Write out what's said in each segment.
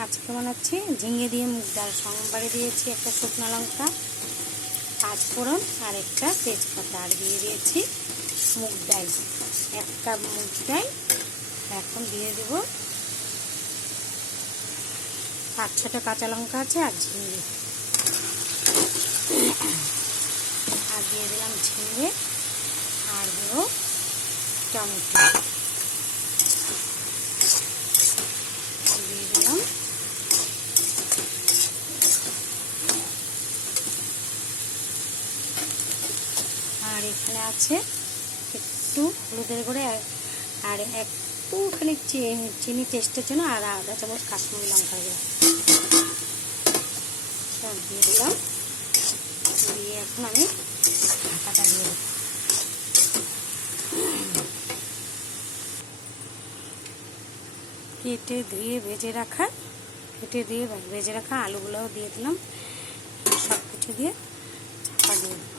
আজকে বানাচ্ছি ঝিঙে দিয়ে মুগ ডাল। সোমবারে দিয়েছি একটা শুকনো লঙ্কা, 5 ফোড়ন আর একটা তেজপাতা, আর দিয়ে দিয়েছি মুগ ডাল, 1 কাপ মুগ ডাল। এখন দিয়ে দেব 5-6টা কাঁচা লঙ্কা আছে আর ঝিঙে, আর দিয়ে দিলাম ঝিঙে, আর দেবো টমেটো, দিয়ে দিলাম আর এখানে আছে একটু হলুদের গুঁড়ো আর একটুখানি চিনি টেস্টের জন্য, আর আধা চামচ কাশ্মীরি লঙ্কার গুঁড়ো সব দিয়ে দিলাম। দিয়ে এখন আমি ঢাকাটা দিয়ে দেব। কেটে ধুয়ে ভেজে রাখা আলুগুলোও দিয়ে দিলাম, সব কিছু দিয়ে চাপা দিয়ে দেবো।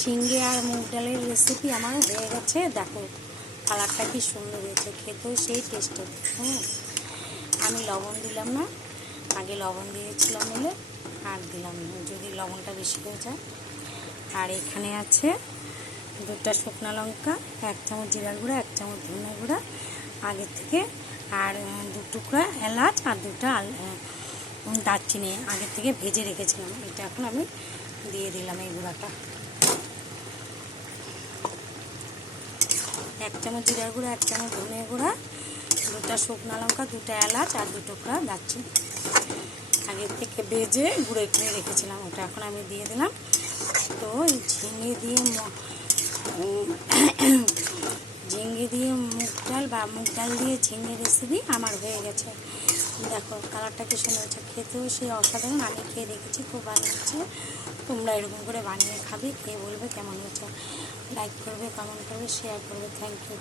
ঝিঙে আর মুগ ডালের রেসিপি আমার হয়ে গেছে। দেখো কালারটা কি সুন্দর হয়েছে, খেতেও সেই টেস্টের। আমি লবণ দিলাম না, আগে লবণ দিয়েছিলাম বলে আর দিলাম না, যদি লবণটা বেশি হয়ে যায়। আর এখানে আছে 2টা শুকনো লঙ্কা, 1 চামচ জিরার গুঁড়া, 1 চামচ ধনে গুঁড়া আগে থেকে, আর 2 টুকরা এলাচ আর 2টা দারচিনি আগে থেকে ভেজে রেখেছিলাম। এটা এখন আমি দিয়ে দিলাম এই গুঁড়াটা। 1 চামচ জিরার গুঁড়া, 1 চামচ ধনে গুঁড়া, 2টা শুকনো লঙ্কা, 2টা এলাচ আর 2 টুকরা দারচিনি আগে থেকে ভেজে গুঁড়ো করে রেখেছিলাম, ওটা এখন আমি দিয়ে দিলাম। তো ঝিঙে দিয়ে মুগ ডাল বা মুগ ডাল দিয়ে ঝিঙে রেসিপি আমার হয়ে গেছে। দেখো কালারটা কি সুন্দর হচ্ছে, খেতেও সেই অসাধারণ। আমি খেয়ে দেখেছি, খুব ভালো হচ্ছে। তোমরা এরকম করে বানিয়ে খাবে, খেয়ে বলবে কেমন হয়েছে। লাইক করবে, কমেন্ট করবে, শেয়ার করবে। Thank you.